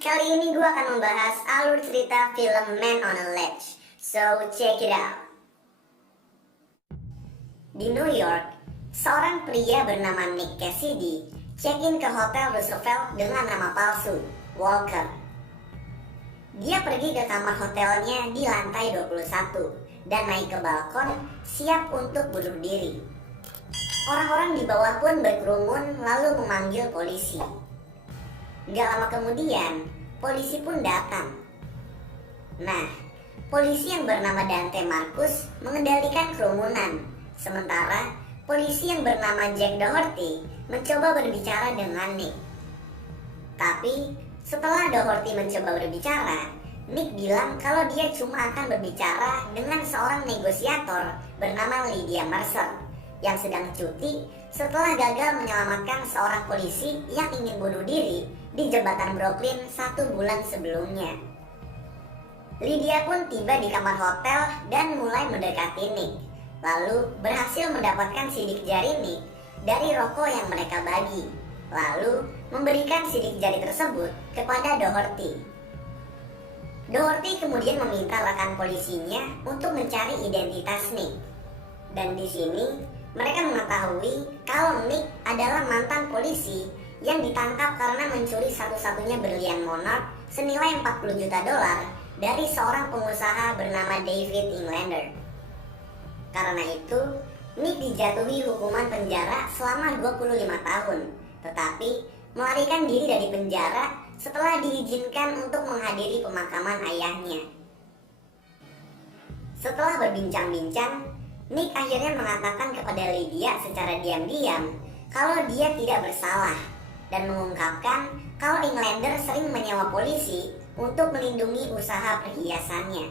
Kali ini gue akan membahas alur cerita film Man on a Ledge. So, check it out. Di New York, seorang pria bernama Nick Cassidy check-in ke Hotel Roosevelt dengan nama palsu, Walker. Dia pergi ke kamar hotelnya di lantai 21 dan naik ke balkon siap untuk bunuh diri. Orang-orang di bawah pun berkerumun lalu memanggil polisi. Gak lama kemudian, polisi pun datang. Nah, polisi yang bernama Dante Marcus mengendalikan kerumunan, sementara polisi yang bernama Jack Doherty mencoba berbicara dengan Nick. Tapi, setelah Doherty mencoba berbicara, Nick bilang kalau dia cuma akan berbicara dengan seorang negosiator bernama Lydia Mercer yang sedang cuti setelah gagal menyelamatkan seorang polisi yang ingin bunuh diri di jembatan Brooklyn 1 bulan sebelumnya. Lydia pun tiba di kamar hotel dan mulai mendekati Nick, lalu berhasil mendapatkan sidik jari Nick dari rokok yang mereka bagi, lalu memberikan sidik jari tersebut kepada Doherty. Doherty kemudian meminta rekan polisinya untuk mencari identitas Nick, dan di sini mereka mengetahui kalau Nick adalah mantan polisi yang ditangkap karena mencuri satu-satunya berlian monarch senilai 40 juta dolar dari seorang pengusaha bernama David Englander. Karena itu, Nick dijatuhi hukuman penjara selama 25 tahun, tetapi melarikan diri dari penjara setelah diizinkan untuk menghadiri pemakaman ayahnya. Setelah berbincang-bincang, Nick akhirnya mengatakan kepada Lydia secara diam-diam kalau dia tidak bersalah dan mengungkapkan kalau Englander sering menyewa polisi untuk melindungi usaha perhiasannya.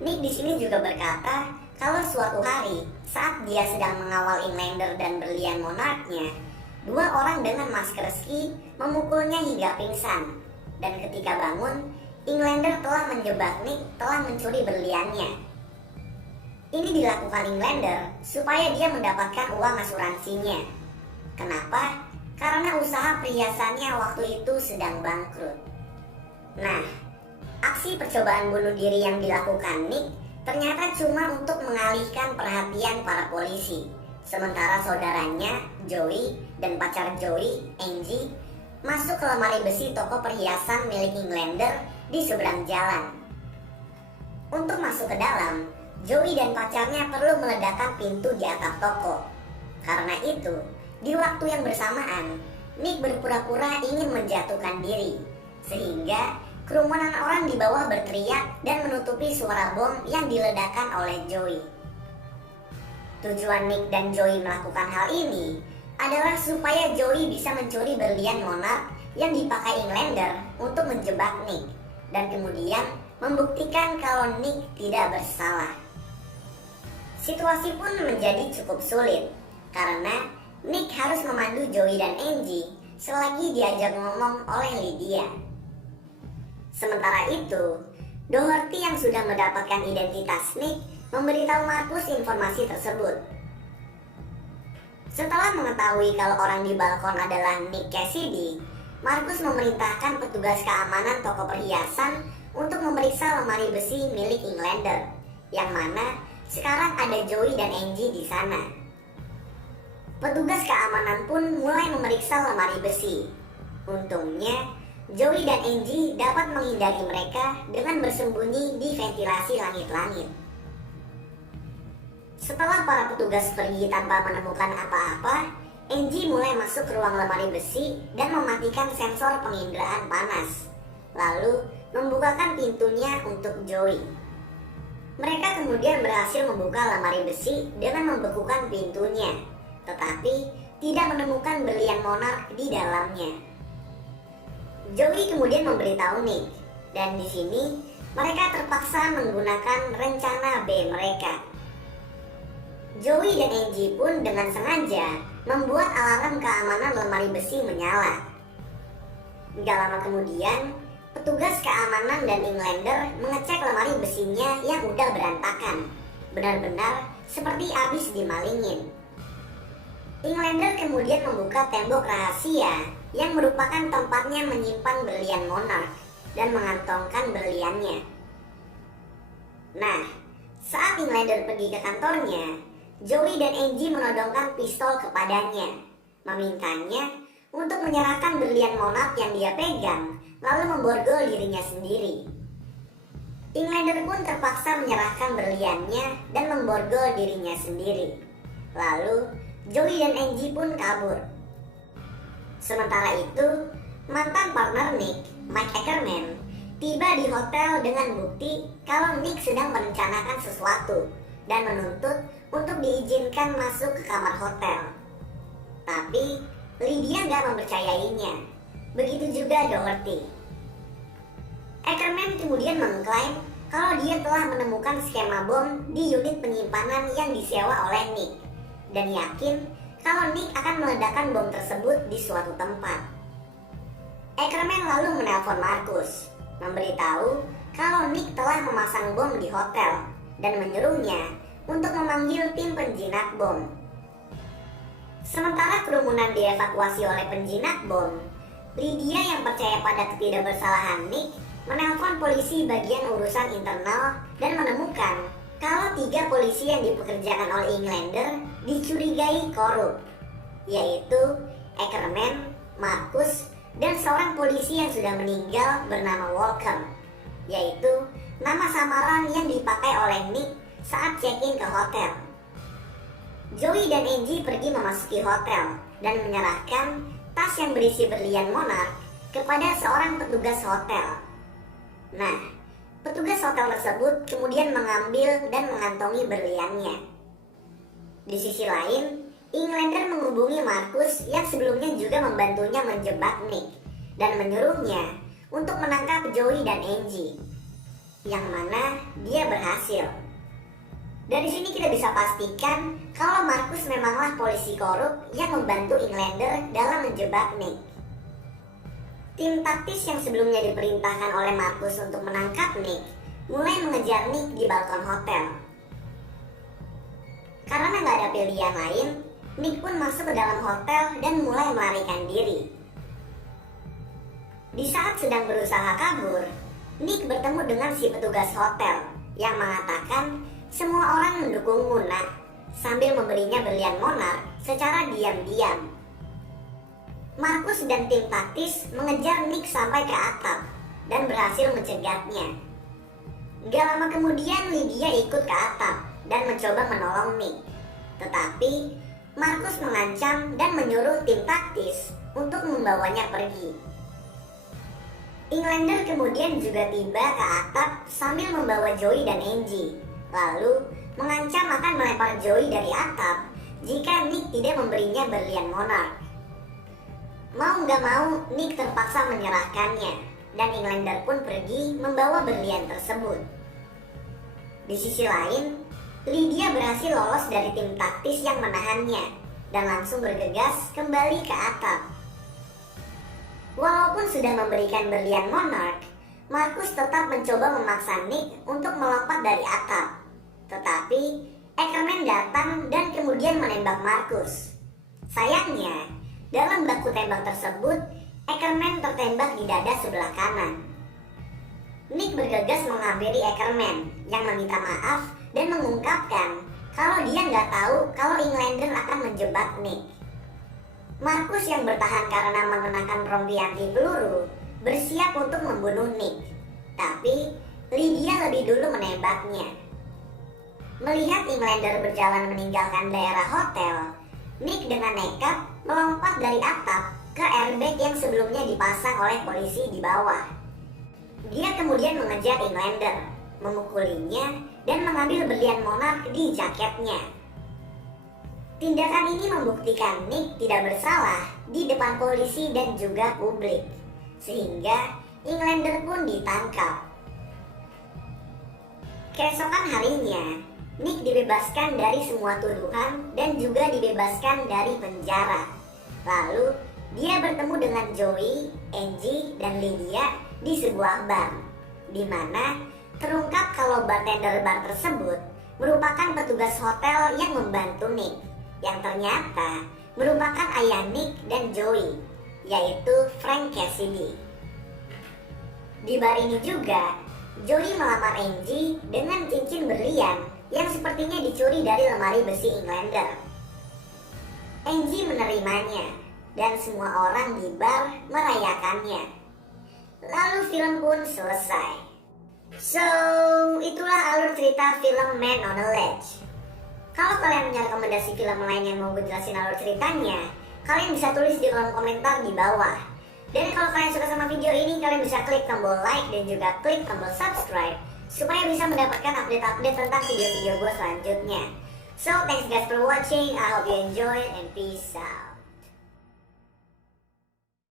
Nick di sini juga berkata kalau suatu hari saat dia sedang mengawal Englander dan berlian monarchnya, dua orang dengan masker ski memukulnya hingga pingsan, dan ketika bangun, Englander telah menjebak Nick telah mencuri berliannya. Ini dilakukan Englander supaya dia mendapatkan uang asuransinya. Kenapa? Karena usaha perhiasannya waktu itu sedang bangkrut. Nah, aksi percobaan bunuh diri yang dilakukan Nick ternyata cuma untuk mengalihkan perhatian para polisi. Sementara saudaranya, Joey, dan pacar Joey, Angie, masuk ke lemari besi toko perhiasan milik Englander di seberang jalan. Untuk masuk ke dalam, Joey dan pacarnya perlu meledakkan pintu di atap toko. Karena itu, di waktu yang bersamaan, Nick berpura-pura ingin menjatuhkan diri, sehingga kerumunan orang di bawah berteriak dan menutupi suara bom yang diledakkan oleh Joey. Tujuan Nick dan Joey melakukan hal ini adalah supaya Joey bisa mencuri berlian monarch yang dipakai Englander untuk menjebak Nick, dan kemudian membuktikan kalau Nick tidak bersalah. Situasi pun menjadi cukup sulit karena Nick harus memandu Joey dan Angie selagi diajak ngomong oleh Lydia. Sementara itu, Doherty yang sudah mendapatkan identitas Nick memberitahu Marcus informasi tersebut. Setelah mengetahui kalau orang di balkon adalah Nick Cassidy, Marcus memerintahkan petugas keamanan toko perhiasan untuk memeriksa lemari besi milik Englander, yang mana sekarang ada Joey dan Angie di sana. Petugas keamanan pun mulai memeriksa lemari besi. Untungnya, Joey dan Angie dapat menghindari mereka dengan bersembunyi di ventilasi langit-langit. Setelah para petugas pergi tanpa menemukan apa-apa, Angie mulai masuk ke ruang lemari besi dan mematikan sensor penginderaan panas, lalu membukakan pintunya untuk Joey. Mereka kemudian berhasil membuka lemari besi dengan membekukan pintunya, tetapi tidak menemukan berlian monarch di dalamnya. Joey kemudian memberitahu Nick, dan di sini mereka terpaksa menggunakan rencana B mereka. Joey dan Angie pun dengan sengaja membuat alarm keamanan lemari besi menyala. Gak lama kemudian, petugas keamanan dan Englander mengecek lemari besinya yang udah berantakan, benar-benar seperti habis dimalingin. Englander kemudian membuka tembok rahasia yang merupakan tempatnya menyimpan berlian monark dan mengantongkan berliannya. Nah, saat Inlander pergi ke kantornya, Joey dan Angie menodongkan pistol kepadanya, memintanya untuk menyerahkan berlian monark yang dia pegang, lalu memborgol dirinya sendiri. Inlander pun terpaksa menyerahkan berliannya dan memborgol dirinya sendiri. Lalu, Joey dan Angie pun kabur. Sementara itu, mantan partner Nick, Mike Ackerman, tiba di hotel dengan bukti kalau Nick sedang merencanakan sesuatu dan menuntut untuk diizinkan masuk ke kamar hotel. Tapi Lydia nggak mempercayainya. Begitu juga Doherty. Ackerman kemudian mengklaim kalau dia telah menemukan skema bom di unit penyimpanan yang disewa oleh Nick dan yakin kalau Nick akan meledakkan bom tersebut di suatu tempat. Ackerman lalu menelpon Marcus, memberitahu kalau Nick telah memasang bom di hotel dan menyuruhnya untuk memanggil tim penjinak bom. Sementara kerumunan dievakuasi oleh penjinak bom, Lydia yang percaya pada ketidakbersalahan Nick menelpon polisi bagian urusan internal dan menemukan kalau 3 polisi yang dipekerjakan oleh Inlander dicurigai korup, yaitu Ackerman, Marcus, dan seorang polisi yang sudah meninggal bernama Walker, yaitu nama samaran yang dipakai oleh Nick saat check-in ke hotel. Joey dan Angie pergi memasuki hotel dan menyerahkan tas yang berisi berlian monark kepada seorang petugas hotel. Nah, petugas hotel tersebut kemudian mengambil dan mengantongi berliannya. Di sisi lain, Inlander menghubungi Marcus yang sebelumnya juga membantunya menjebak Nick dan menyuruhnya untuk menangkap Joey dan Angie, yang mana dia berhasil. Dari sini kita bisa pastikan kalau Marcus memanglah polisi korup yang membantu Inlander dalam menjebak Nick. Tim taktis yang sebelumnya diperintahkan oleh Marcus untuk menangkap Nick mulai mengejar Nick di balkon hotel. Karena nggak ada pilihan lain, Nick pun masuk ke dalam hotel dan mulai melarikan diri. Di saat sedang berusaha kabur, Nick bertemu dengan si petugas hotel yang mengatakan semua orang mendukung Muna sambil memberinya berlian monark secara diam-diam. Marcus dan tim taktis mengejar Nick sampai ke atap dan berhasil mencegatnya. Gak lama kemudian Lydia ikut ke atap dan mencoba menolong Nick. Tetapi Marcus mengancam dan menyuruh tim taktis untuk membawanya pergi. Inlander kemudian juga tiba ke atap sambil membawa Joey dan Angie, lalu mengancam akan melempar Joey dari atap jika Nick tidak memberinya berlian monark. Mau gak mau, Nick terpaksa menyerahkannya dan Inlander pun pergi membawa berlian tersebut. Di sisi lain, Lydia berhasil lolos dari tim taktis yang menahannya dan langsung bergegas kembali ke atap. Walaupun sudah memberikan berlian monark, Marcus tetap mencoba memaksa Nick untuk melompat dari atap. Tetapi Ackerman datang dan kemudian menembak Marcus. Sayangnya, dalam baku tembak tersebut, Ackerman tertembak di dada sebelah kanan. Nick bergegas menghampiri Ackerman yang meminta maaf dan mengungkapkan kalau dia nggak tahu kalau Inlander akan menjebak Nick. Marcus yang bertahan karena mengenakan rompi anti peluru bersiap untuk membunuh Nick, tapi Lydia lebih dulu menembaknya. Melihat Inlander berjalan meninggalkan daerah hotel, Nick dengan nekat melompat dari atap ke airbag yang sebelumnya dipasang oleh polisi di bawah. Dia kemudian mengejar Inlander, memukulinya, dan mengambil berlian monark di jaketnya. Tindakan ini membuktikan Nick tidak bersalah di depan polisi dan juga publik, sehingga Inlander pun ditangkap. Keesokan harinya, Nick dibebaskan dari semua tuduhan dan juga dibebaskan dari penjara. Lalu, dia bertemu dengan Joey, Angie, dan Lydia di sebuah bar, di mana terungkap kalau bartender bar tersebut merupakan petugas hotel yang membantu Nick, yang ternyata merupakan ayah Nick dan Joey, yaitu Frank Cassidy. Di bar ini juga, Joey melamar Angie dengan cincin berlian yang sepertinya dicuri dari lemari besi Englander. Angie menerimanya, dan semua orang di bar merayakannya. Lalu film pun selesai. So, itulah alur cerita film Man on a Ledge. Kalau kalian punya rekomendasi film lain yang mau gue jelasin alur ceritanya, kalian bisa tulis di kolom komentar di bawah. Dan kalau kalian suka sama video ini, kalian bisa klik tombol like dan juga klik tombol subscribe supaya bisa mendapatkan update-update tentang video-video gue selanjutnya. So, thanks guys for watching. I hope you enjoy and peace out.